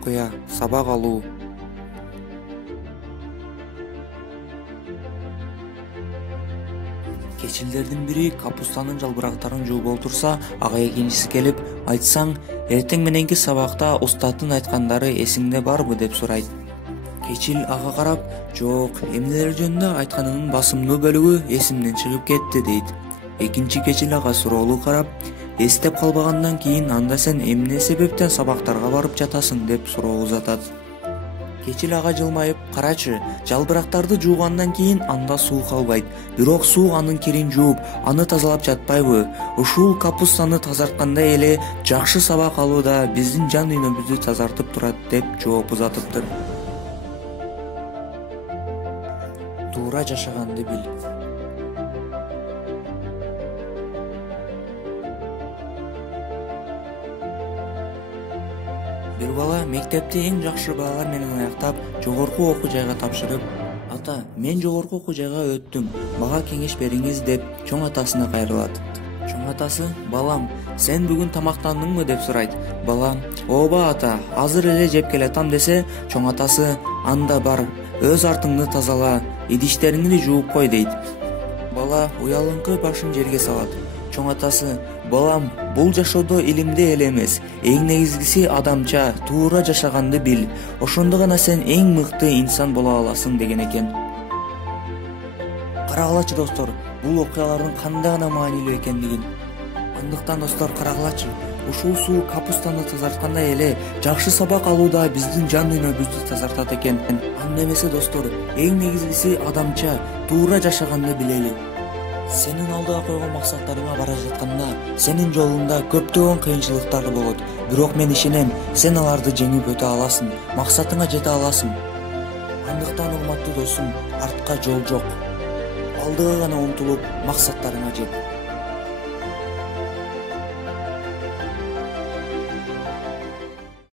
окуя, сабак алуу. Кечилдердин бири капустанын жалбырактарын жууп олтурса, ага экинчиси келип, айтсаң, эртең мененки сабакта устаттын айткандары эсиңде барбы деп сурайт. Кечил ага карап, жок, эмнелер жөнүндө айтканынын басымдуу бөлүгү эсимден чыгып кетти дейт. Экинчи кечил ага суроолуу карап, эстеп калбагандан кийин анда сен эмне себептен сабактарга барып жатасың деп суроо узатат. Кечил ага жылмайып, карачы, жалбырактарды жуугандан кийин анда суу калбайт. Бирок суу анын кирин жууп, аны тазалап жатпайбы? Ушул капустаны тазарткандай эле жакшы сабак алуу да биздин жан дүйнөбүздү тазартып турат деп жооп узатыптыр. Туура жашаганды бил. Бир бала мектепти эң жакшы баалар менен аяктап, жогорку окуу жайга тапшырып, "Ата, мен жогорку окуу жайга өттүм, мага кеңеш бериңиз" деп чоң атасына кайрылат. Чоң атасы: "Балам, сен бүгүн тамактандыңбы?" деп сурайт. Бала: "Ооба ата, азыр эле жеп келатам" десе, чоң атасы: "Анда бар, өз артыңды тазала, идиштериңди жууп кой" дейт. Бала уялыңкы башын жерге салат. Чоң атасы: "Балам, бул жашоодо илимде эле эмес, эң негизгиси адамча, туура жашаганды бил. Ошондо гана сен эң мыкты инсан боло аласың" деген экен. Карагылачы достор, бул окуялардын кандай гана маанилүү экендигин. Андыктан достор, карагылачы, ушул суу капустаны тазарткандай эле жакшы сабак алууда биздин жан дүйнөбүздү тазартат экен. Анда эмесе достор, эң негизгиси адамча, туура жашаганды билели. Сенин алдыга койгон максаттарыңа бара жатканда, сенин жолуңда көптөгөн кыйынчылыктар болот. Бирок мен ишенем, сен аларды жеңип өтө аласың, максатыңа жете аласың. Андыктан урматтуу досум, артка жол жок. Алдыга гана умтулуп, максаттарыңа жет.